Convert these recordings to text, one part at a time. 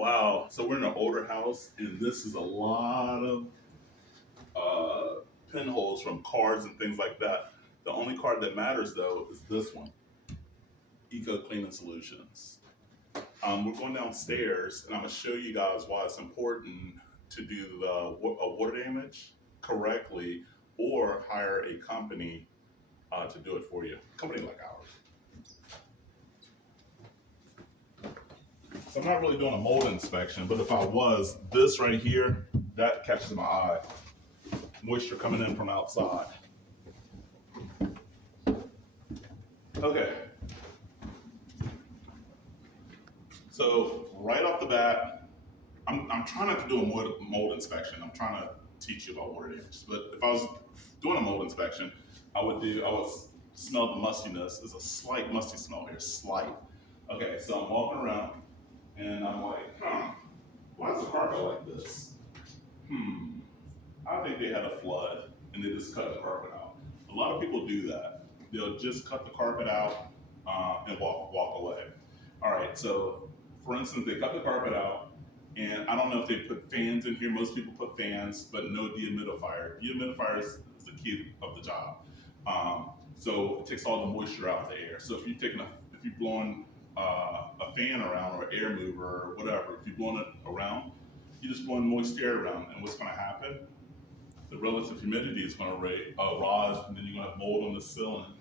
Wow, so we're in an older house, and this is a lot of pinholes from cars and things like that. The only card that matters though is this one, Eco Cleaning Solutions. We're going downstairs, and I'm gonna show you guys why it's important to do water damage correctly, or hire a company to do it for you. A company like ours. So I'm not really doing a mold inspection, but if I was, this right here, that catches my eye. Moisture coming in from outside. Okay. So right off the bat, I'm trying not to do a mold inspection. I'm trying to teach you about water damage. But if I was doing a mold inspection, I would smell the mustiness. There's a slight musty smell here, slight. Okay, so I'm walking around and I'm like, why is the carpet like this? I think they had a flood and they just cut the carpet out. A lot of people do that. They'll just cut the carpet out and walk away. All right, so for instance, they cut the carpet out, and I don't know if they put fans in here. Most people put fans, but no dehumidifier. Dehumidifier is the key of the job. So it takes all the moisture out of the air. So if you're blowing a fan around or an air mover or whatever, if you're blowing it around, you're just blowing moist air around, and what's going to happen? The relative humidity is going to rise, and then you're going to have mold on the ceiling.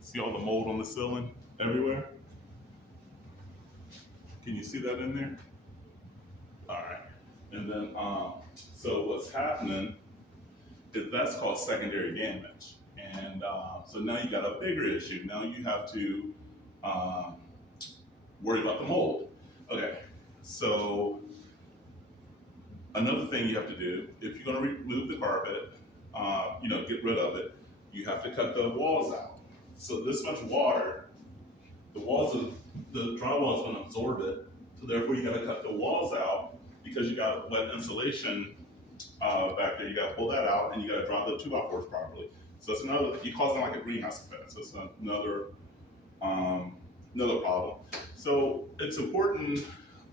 See all the mold on the ceiling everywhere? Can you see that in there? All right. And then, so what's happening is that's called secondary damage. And so now you got a bigger issue. Now you have to worry about the mold. Okay, so another thing you have to do, if you're gonna remove the carpet, get rid of it, you have to cut the walls out. So this much water, the drywall is gonna absorb it, so therefore you gotta cut the walls out because you got wet insulation back there. You gotta pull that out and you gotta dry the 2x4s properly. So it's you're causing like a greenhouse effect. So it's another problem. So it's important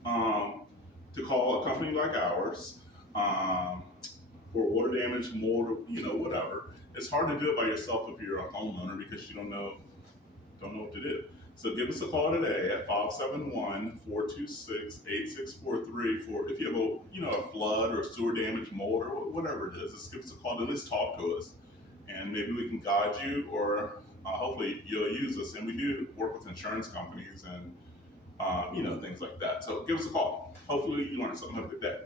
to call a company like ours for water damage, mold, whatever. It's hard to do it by yourself if you're a homeowner because you don't know what to do. So give us a call today at 571-426-8643 for if you have a flood or sewer damage, mold, or whatever it is. Just give us a call to at least talk to us, and maybe we can guide you, or hopefully you'll use us. And we do work with insurance companies and things like that. So give us a call. Hopefully you learned something. Have a good day.